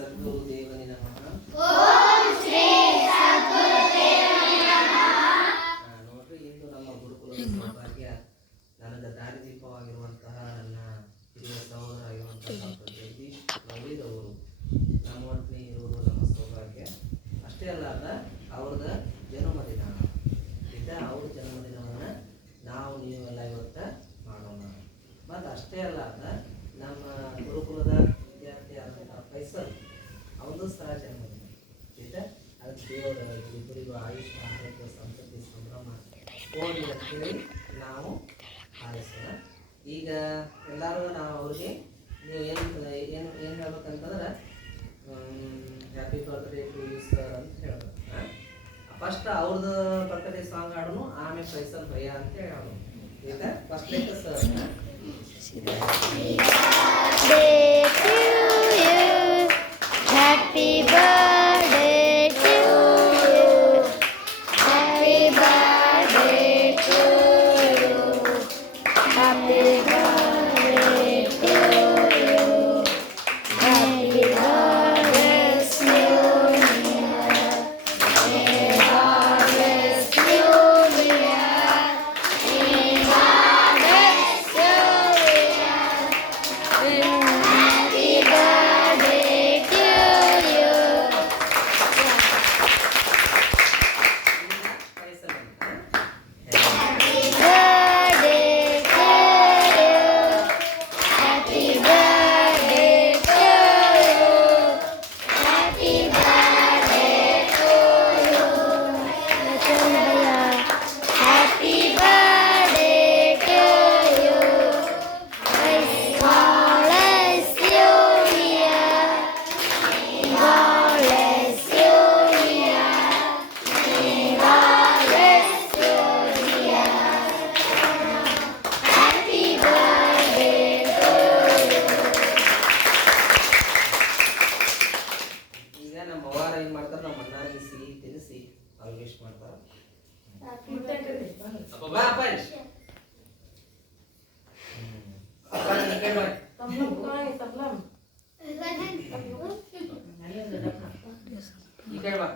ಸದ್ಗುರು ದೇವನಿ ನಮಃ. ನೋಡ್ರಿ ಇಂದು ನಮ್ಮ ಗುರುಕುಲದ ಸೌಭಾಗ್ಯ ನನಗೆ ದಾರಿದೀಪವಾಗಿರುವಂತಹ ನನ್ನ ಹಿರಿಯ ಸಹೋದರ ಆಗಿರುವಂತಹ ಜಗದೀಶ್ ನವೀದ್ ಅವರು. ನಮ್ಮ ಒಟ್ಟಿಗೆ ಇರುವುದು ನಮ್ಮ ಸೌಭಾಗ್ಯ. ಅಷ್ಟೇ ಅಲ್ಲ ಅವ್ರದ ಜನ್ಮದಿನ. ಈಗ ಅವ್ರ ಜನ್ಮದಿನವನ್ನು ನಾವು ನೀವೆಲ್ಲ ಇವತ್ತು ಮಾಡೋಣ. ಮತ್ತು ಅಷ್ಟೇ ಅಲ್ಲ ನಮ್ಮ ಗುರುಕುಲದ ವಿದ್ಯಾರ್ಥಿ ಆದಂತಹ ಫೈಸಲ್ ಅವನು ಸಹಜ ಆಯ್ತಾ ಅದಕ್ಕೆ ದೇವರ ಇಬ್ಬರಿಗೂ ಆಯುಷ್ ಆರೋಗ್ಯ ಸಂಪತ್ತಿ ಸಂಭ್ರಮ ಓಡಿ ಅಂತೇಳಿ ನಾವು ಹಾರೈಸೋಣ ಈಗ ಎಲ್ಲರೂ ನಾವು ಅವ್ರಿಗೆ ನೀವು ಏನು ಏನು ಏನು ಹೇಳ್ಬೇಕಂತಂದ್ರೆ happy birthday to you sir ಅಂತ ಹೇಳ್ಬೇಕು. ಫಸ್ಟ್ ಅವ್ರದ್ದು ಬರ್ತ್ಡೇ ಸಾಂಗ್ ಆಡೋನು ಆಮೇಲೆ ಫೈಸಲ್ ಭಯ ಅಂತ ಹೇಳಿ ಆಡೋನು ಈಗ ಫಸ್ಟ್ ಲೇಕ ಸರ್ ದಿನ ನಮ್ಮ ಅವ್ವಾರ ಏನ್ ಮಾಡ್ತಾರ ನಮ್ಮ ಅಣ್ಣನಿಗೆ ಸಿಹಿ ತಿನ್ನಿಸಿ ಅವ್ರಿಗೆ ಇಷ್ಟ ಮಾಡ್ತಾರೆ ಈ ಕಡೆ ಬಾ